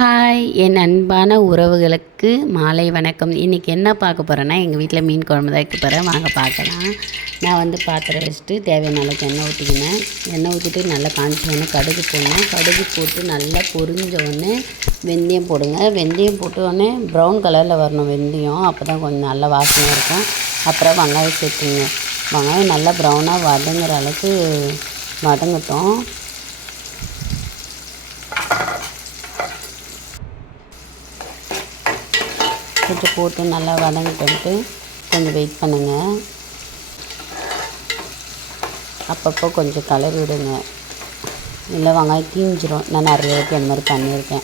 Hi என் அன்பான உறவுகளுக்கு மாலை வணக்கம். இன்றைக்கி என்ன பார்க்க போகிறேன்னா, எங்கள் வீட்டில் மீன் குழம்பு தான் வைக்க போகிறேன். வாங்க பார்க்கலாம். நான் வந்து பாத்திரம் வச்சுட்டு தேவையான அளவுக்கு எண்ணெய் ஊற்றிக்கினேன். எண்ணெய் ஊற்றிட்டு நல்லா காஞ்சிச்சோடனே கடுகு போடணும். கடுகு போட்டு நல்லா பொரிஞ்சோடனே வெந்தயம் போடுங்க. வெந்தயம் போட்டோடனே ப்ரௌன் கலரில் வரணும் வெந்தயம். அப்போ தான் கொஞ்சம் நல்ல வாசனை இருக்கும். அப்புறம் வெங்காயம் சேர்த்துங்க. வெங்காயம் நல்லா ப்ரௌனாக வதங்குற அளவுக்கு வதங்கட்டும். கொஞ்சம் போட்டு நல்லா வதங்கிட்டு கொஞ்சம் வெயிட் பண்ணுங்கள். அப்பப்போ கொஞ்சம் கலர் விடுங்க, இல்லை வெங்காயம் தீஞ்சிரும். நான் நிறைய அந்த மாதிரி பண்ணியிருக்கேன்.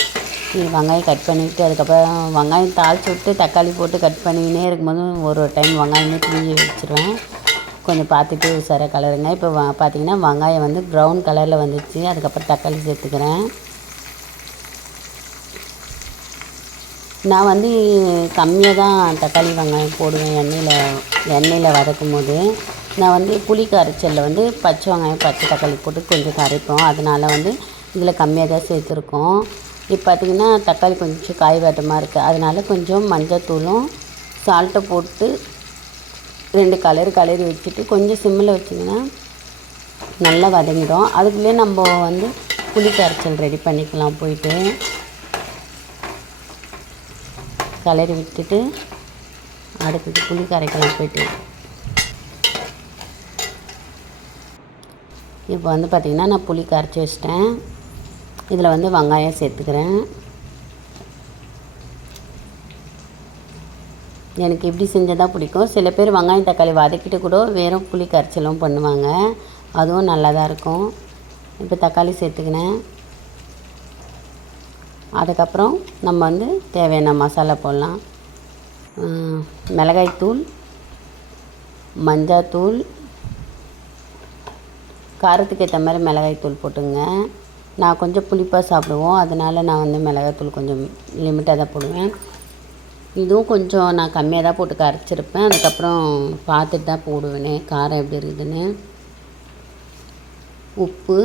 வெங்காயம் கட் பண்ணிவிட்டு அதுக்கப்புறம் வெங்காயம் தாளித்து விட்டு தக்காளி போட்டு கட் பண்ணிக்கினே இருக்கும்போது ஒரு டைம் வெங்காயமே தீஞ்சி வச்சுருவேன். கொஞ்சம் பார்த்துட்டு உசாராக கலருங்க. இப்போ பார்த்திங்கன்னா வெங்காயம் வந்து ப்ரௌன் கலரில் வந்துடுச்சு. அதுக்கப்புறம் தக்காளி சேர்த்துக்கிறேன். நான் வந்து கம்மியாக தான் தக்காளி வெங்காயம் போடுவேன். எண்ணெயில் வதக்கும் போது நான் வந்து புளி கரைச்சலில் வந்து பச்சை வெங்காயம் பச்சை தக்காளி போட்டு கொஞ்சம் கரைப்போம். அதனால் வந்து இதில் கம்மியாக தான் சேர்த்துருக்கோம். இப்போ பார்த்திங்கன்னா தக்காளி கொஞ்சம் காய் வாட்டமாக இருக்குது. அதனால் கொஞ்சம் மஞ்சத்தூளும் சால்ட்டை போட்டு 2 கலரி வச்சுட்டு கொஞ்சம் சிம்மில் வச்சிங்கன்னா நல்லா வதங்கிடும். அதுக்குள்ளேயே நம்ம வந்து புளி கரைச்சல் ரெடி பண்ணிக்கலாம். போயிட்டு கலரி விட்டுட்டு அடுத்தது புளி கரைக்கலாம் போய்ட்டு. இப்போ வந்து பார்த்திங்கன்னா நான் புளி கரைச்சி வச்சிட்டேன். இதில் வந்து வெங்காயம் சேர்த்துக்கிறேன். எனக்கு இப்படி செஞ்சால் தான் பிடிக்கும். சில பேர் வெங்காயம் தக்காளி வதக்கிட்டு கூட வெறும் புளி கரைச்சலும் பண்ணுவாங்க. அதுவும் நல்லா தான் இருக்கும். இப்போ தக்காளி சேர்த்துக்கினேன். அதுக்கப்புறம் நம்ம வந்து தேவையான மசாலா போடலாம். மிளகாய்த்தூள், மஞ்சாத்தூள், காரத்துக்கு ஏற்ற மாதிரி மிளகாய்த்தூள் போட்டுங்க. நான் கொஞ்சம் புளிப்பாக சாப்பிடுவோம், அதனால் நான் வந்து மிளகாய்த்தூள் கொஞ்சம் லிமிட்டாக தான் போடுவேன். இதுவும் கொஞ்சம் நான் கம்மியாக தான் போட்டு கரைச்சிருப்பேன். அதுக்கப்புறம் பார்த்துட்டு தான் போடுவேனே காரம் எப்படி இருக்குதுன்னு. உப்பு,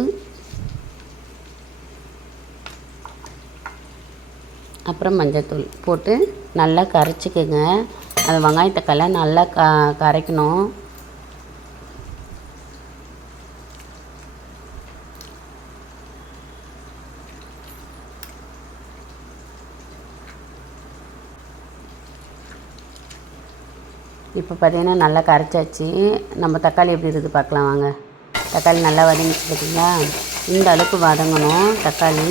அப்புறம் மஞ்சத்தூள் போட்டு நல்லா கரைச்சிக்கோங்க. அந்த வெங்காயத்தக்காளி நல்லா கரைக்கணும். இப்போ பார்த்திங்கன்னா நல்லா கரைச்சாச்சு. நம்ம தக்காளி எப்படி இருக்குது பார்க்கலாம் வாங்க. தக்காளி நல்லா வதங்கிச்சு பார்த்திங்களா? இந்த அளவுக்கு வதங்கணும் தக்காளி.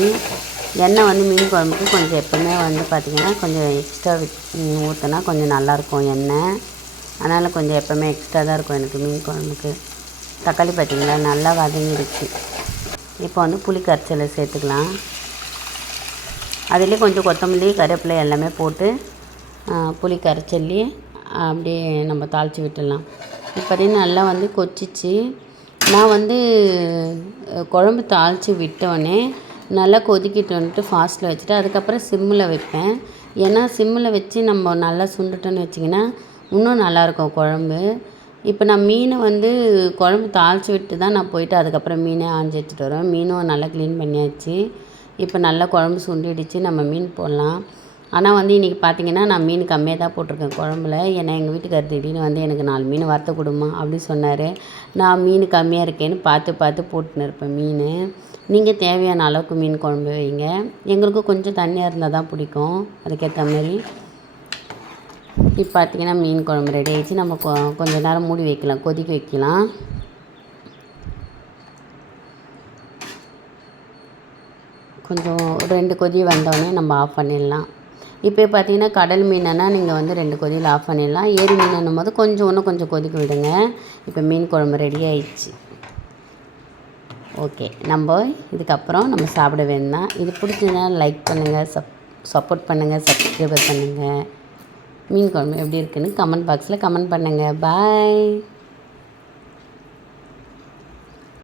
எண்ணெய் வந்து மீன் குழம்புக்கு கொஞ்சம் எப்போவுமே வந்து பார்த்திங்கன்னா கொஞ்சம் எக்ஸ்ட்ரா ஊற்றினா கொஞ்சம் நல்லாயிருக்கும் எண்ணெய். அதனால் கொஞ்சம் எப்போவுமே எக்ஸ்ட்ரா தான் இருக்கும் எனக்கு மீன் குழம்புக்கு. தக்காளி பார்த்திங்களா நல்லா வதங்கிடுச்சு. இப்போ வந்து புளி கரைச்சலை சேர்த்துக்கலாம். அதிலே கொஞ்சம் கொத்தமல்லி கருவேப்பிலை எல்லாமே போட்டு புளி கரைச்சல்லி அப்படியே நம்ம தாளித்து விட்டுடலாம். இப்போ பார்த்திங்கன்னா நல்லா வந்து கொச்சிச்சு. நான் வந்து குழம்பு தாளித்து விட்டோடனே நல்லா கொதிக்கிட்டோன்ட்டு ஃபாஸ்ட்டில் வச்சுட்டு அதுக்கப்புறம் சிம்மில் வைப்பேன். ஏன்னா சிம்மில் வச்சு நம்ம நல்லா சுண்டுட்டோன்னு வச்சிங்கன்னா இன்னும் நல்லாயிருக்கும் குழம்பு. இப்போ நான் மீனை வந்து குழம்பு தாளித்து விட்டு தான் நான் போயிட்டு அதுக்கப்புறம் மீனே ஆஞ்சி வச்சுட்டு வருவேன். மீனும் நல்லா க்ளீன் பண்ணியாச்சு. இப்போ நல்லா குழம்பு சுண்டிடுச்சு. நம்ம மீன் போடலாம். ஆனால் வந்து இன்றைக்கி பார்த்திங்கன்னா நான் மீன் கம்மியாக தான் போட்டிருக்கேன் குழம்புல. ஏன்னா எங்கள் வீட்டுக்காரர் திடீர்னு வந்து எனக்கு 4 மீன் வறுத்து கொடுமா அப்படி சொன்னார். நான் மீன் கம்மியாக இருக்கேன்னு பார்த்து போட்டுன்னு இருப்பேன் மீன். நீங்கள் தேவையான அளவுக்கு மீன் குழம்பு வைங்க. எங்களுக்கு கொஞ்சம் தண்ணியாக இருந்தால் தான் பிடிக்கும், அதுக்கேற்ற மாதிரி. இப்போ பார்த்திங்கன்னா மீன் குழம்பு ரெடி ஆகிடுச்சு. நம்ம கொஞ்சம் நேரம் மூடி வைக்கலாம், கொதிக்க வைக்கலாம். கொஞ்சம் 2 கொதி வந்தோடனே நம்ம ஆஃப் பண்ணிடலாம். இப்போ பார்த்திங்கன்னா கடல் மீனைனா நீங்கள் வந்து 2 கொதியில் ஆஃப் பண்ணிடலாம். ஏரி மீனுன்னும் போது இன்னும் கொஞ்சம் கொதிக்க விடுங்க. இப்போ மீன் குழம்பு ரெடி ஆயிடுச்சு. ஓகே, நம்ம இதுக்கப்புறம் நம்ம சாப்பிட வேண்டாம். இது பிடிச்சதுன்னா லைக் பண்ணுங்கள், சப்போர்ட் பண்ணுங்கள், சப்ஸ்கிரைபர் பண்ணுங்கள். மீன் குழம்பு எப்படி இருக்குன்னு கமெண்ட் பாக்ஸில் கமெண்ட் பண்ணுங்கள். பாய்.